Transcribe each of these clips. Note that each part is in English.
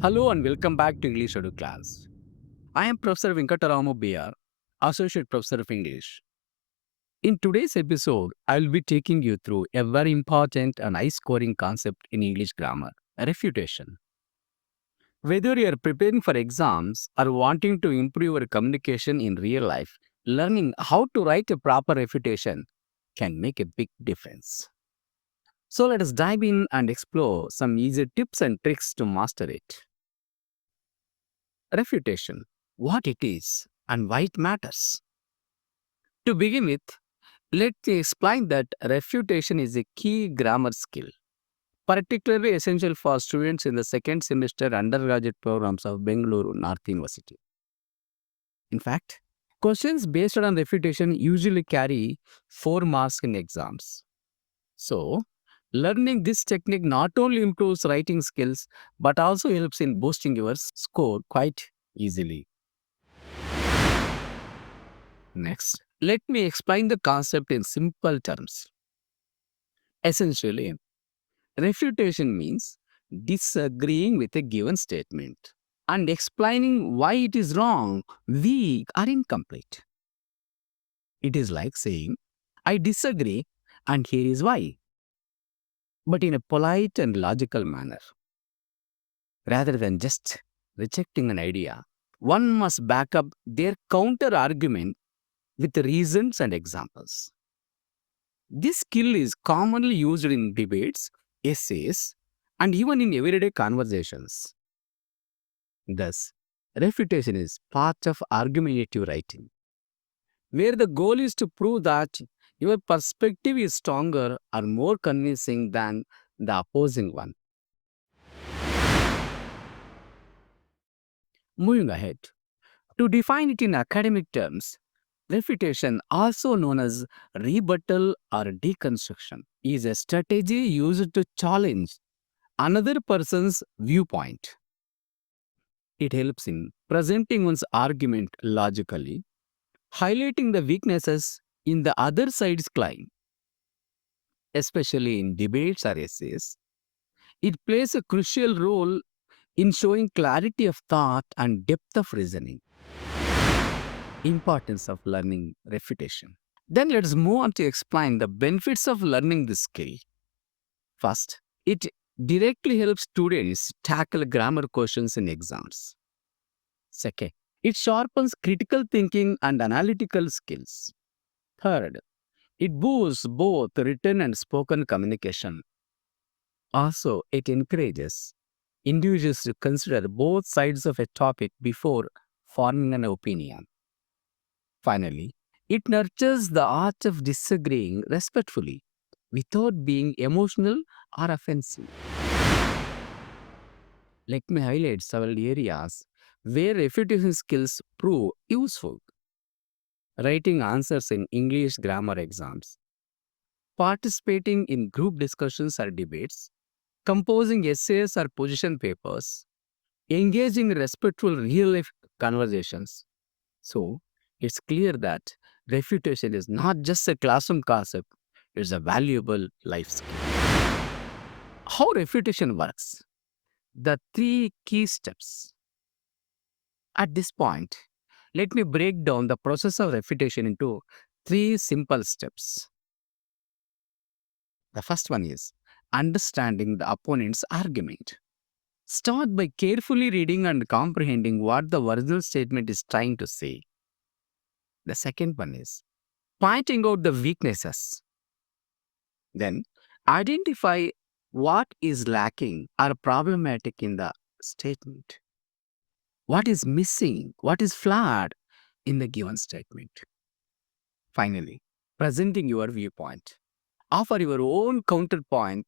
Hello and welcome back to English Audio Class. I am Professor Venkata Ramu.B.R, Associate Professor of English. In today's episode, I will be taking you through a very important and high-scoring concept in English grammar, refutation. Whether you are preparing for exams or wanting to improve your communication in real life, learning how to write a proper refutation can make a big difference. So let us dive in and explore some easy tips and tricks to master it. Refutation, what it is and why it matters. To begin with, let me explain that refutation is a key grammar skill, particularly essential for students in the second semester undergraduate programs of Bengaluru North University. In fact, questions based on refutation usually carry 4 marks in exams. So, learning this technique not only improves writing skills but also helps in boosting your score quite easily. Next, let me explain the concept in simple terms. Essentially, refutation means disagreeing with a given statement and explaining why it is wrong, weak, or incomplete. It is like saying, I disagree, and here is why, but in a polite and logical manner, rather than just rejecting an idea. One must back up their counter argument with reasons and examples. This skill is commonly used in debates, essays, and even in everyday conversations. Thus, refutation is part of argumentative writing, where the goal is to prove that your perspective is stronger or more convincing than the opposing one. Moving ahead, to define it in academic terms, refutation, also known as rebuttal or deconstruction, is a strategy used to challenge another person's viewpoint. It helps in presenting one's argument logically, highlighting the weaknesses in the other side's claim, especially in debates or essays. It plays a crucial role in showing clarity of thought and depth of reasoning. Importance of learning refutation. Then let's move on to explain the benefits of learning this skill. First, it directly helps students tackle grammar questions in exams. Second, it sharpens critical thinking and analytical skills. Third, it boosts both written and spoken communication. Also, it encourages individuals to consider both sides of a topic before forming an opinion. Finally, it nurtures the art of disagreeing respectfully without being emotional or offensive. Let me highlight several areas where refutation skills prove useful. Writing answers in English grammar exams, participating in group discussions or debates, composing essays or position papers, engaging in respectful real life conversations. So, it's clear that refutation is not just a classroom concept, it's a valuable life skill. How refutation works? The three key steps. At this point, let me break down the process of refutation into three simple steps. The first one is understanding the opponent's argument. Start by carefully reading and comprehending what the original statement is trying to say. The second one is pointing out the weaknesses. Then identify what is lacking or problematic in the statement. What is missing? What is flawed in the given statement? Finally, presenting your viewpoint. Offer your own counterpoint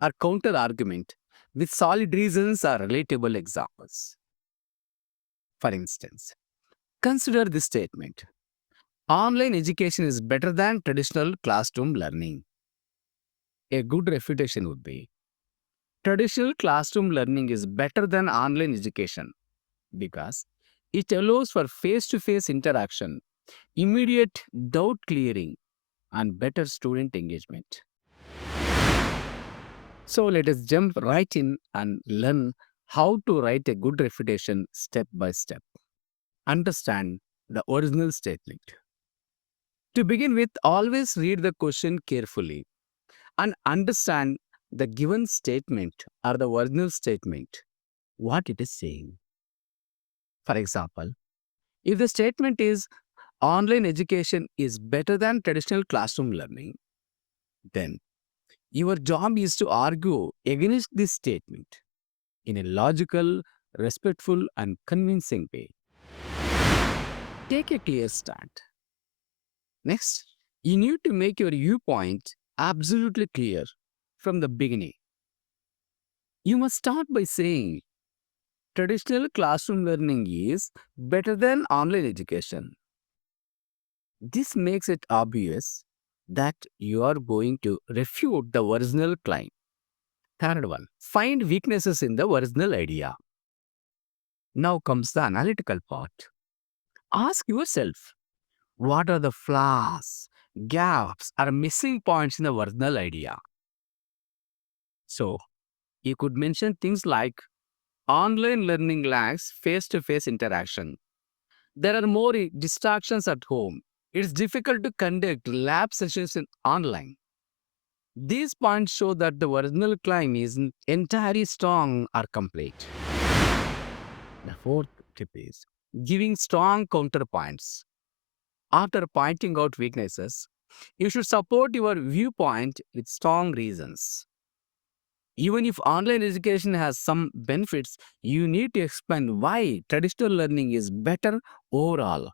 or counter argument with solid reasons or relatable examples. For instance, consider this statement: online education is better than traditional classroom learning. A good refutation would be: traditional classroom learning is better than online education because it allows for face to face interaction, immediate doubt clearing, and better student engagement. So let us jump right in and learn How to write a good refutation step by step. Understand the original statement. To begin with, always read the question carefully and understand the given statement or the original statement, what it is saying. For example, if the statement is online education is better than traditional classroom learning, then your job is to argue against this statement in a logical, respectful, and convincing way. Take a clear stand. Next, you need to make your viewpoint absolutely clear from the beginning. You must start by saying traditional classroom learning is better than online education. This makes it obvious that you are going to refute the original claim. Third one, find weaknesses in the original idea. Now comes the analytical part. Ask yourself, what are the flaws, gaps, or missing points in the original idea? So, you could mention things like online learning lacks face to face interaction. There are more distractions at home. It's difficult to conduct lab sessions online. These points show that the original claim isn't entirely strong or complete. The fourth tip is giving strong counterpoints. After pointing out weaknesses, you should support your viewpoint with strong reasons. Even if online education has some benefits, you need to explain why traditional learning is better overall.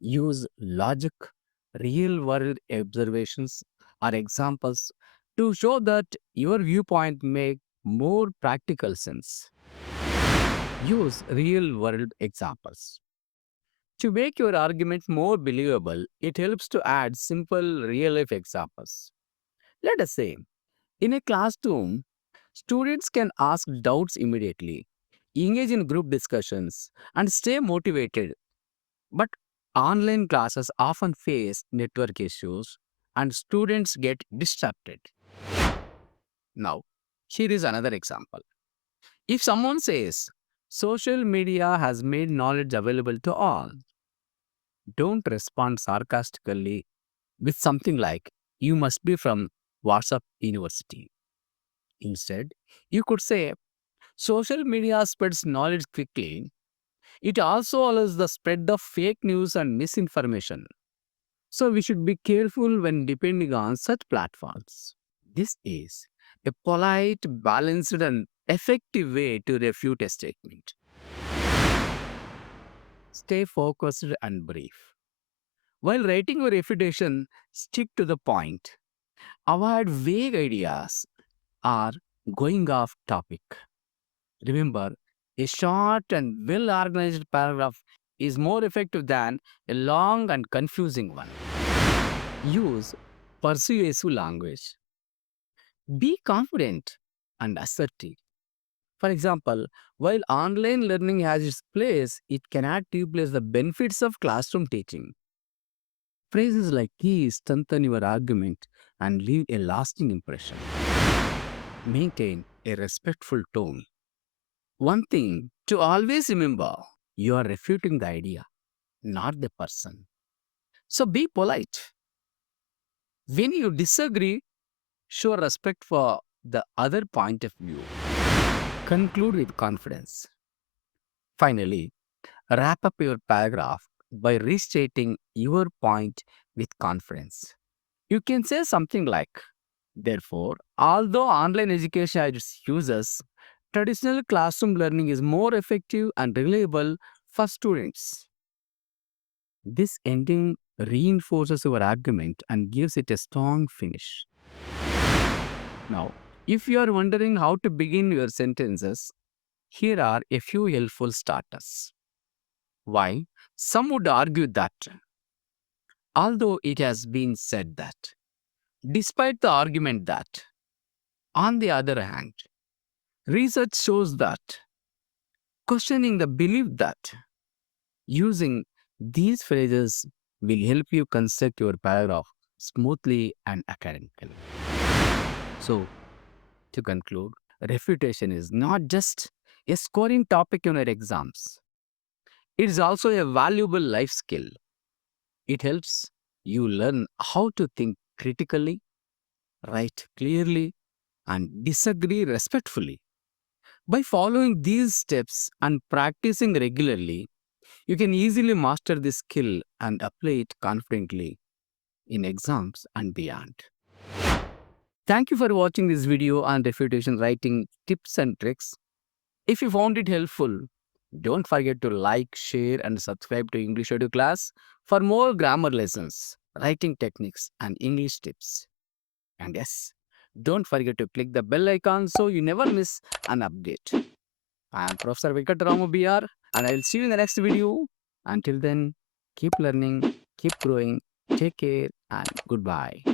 Use logic, real world observations, or examples to show that your viewpoint make more practical sense. Use real world examples. To make your argument more believable, it helps to add simple real life examples. Let us say, in a classroom, students can ask doubts immediately, engage in group discussions, and stay motivated. But online classes often face network issues and students get distracted. Now, here is another example. If someone says, social media has made knowledge available to all, don't respond sarcastically with something like, you must be from WhatsApp University. Instead, you could say, social media spreads knowledge quickly. It also allows the spread of fake news and misinformation. So we should be careful when depending on such platforms. This is a polite, balanced, and effective way to refute a statement. Stay focused and brief. While writing your refutation, stick to the point. Avoid vague ideas or going off topic. Remember, a short and well organized paragraph is more effective than a long and confusing one. Use persuasive language. Be confident and assertive. For example, while online learning has its place, it cannot replace the benefits of classroom teaching. Phrases like these strengthen your argument and leave a lasting impression. Maintain a respectful tone. One thing to always remember, you are refuting the idea, not the person. So be polite. When you disagree, show respect for the other point of view. Conclude with confidence. Finally, wrap up your paragraph by restating your point with confidence. You can say something like, therefore, although online education has its uses, traditional classroom learning is more effective and reliable for students. This ending reinforces your argument and gives it a strong finish. Now, if you are wondering how to begin your sentences, here are a few helpful starters. Why? Some would argue that, although it has been said that, despite the argument that, on the other hand, research shows that, questioning the belief that, using these phrases will help you construct your paragraph smoothly and academically. So, to conclude, Refutation is not just a scoring topic in your exams, it is also a valuable life skill. It helps you learn how to think critically, write clearly, and disagree respectfully. By following these steps and practicing regularly, you can easily master this skill and apply it confidently in exams and beyond. Thank you for watching this video on refutation writing tips and tricks. If you found it helpful, don't forget to like, share, and subscribe to English Audio Class for more grammar lessons, writing techniques, and English tips. And yes, don't forget to click the bell icon so you never miss an update. I am Professor Venkata Ramu.B.R. and I will see you in the next video. Until then, keep learning, keep growing, take care, and goodbye.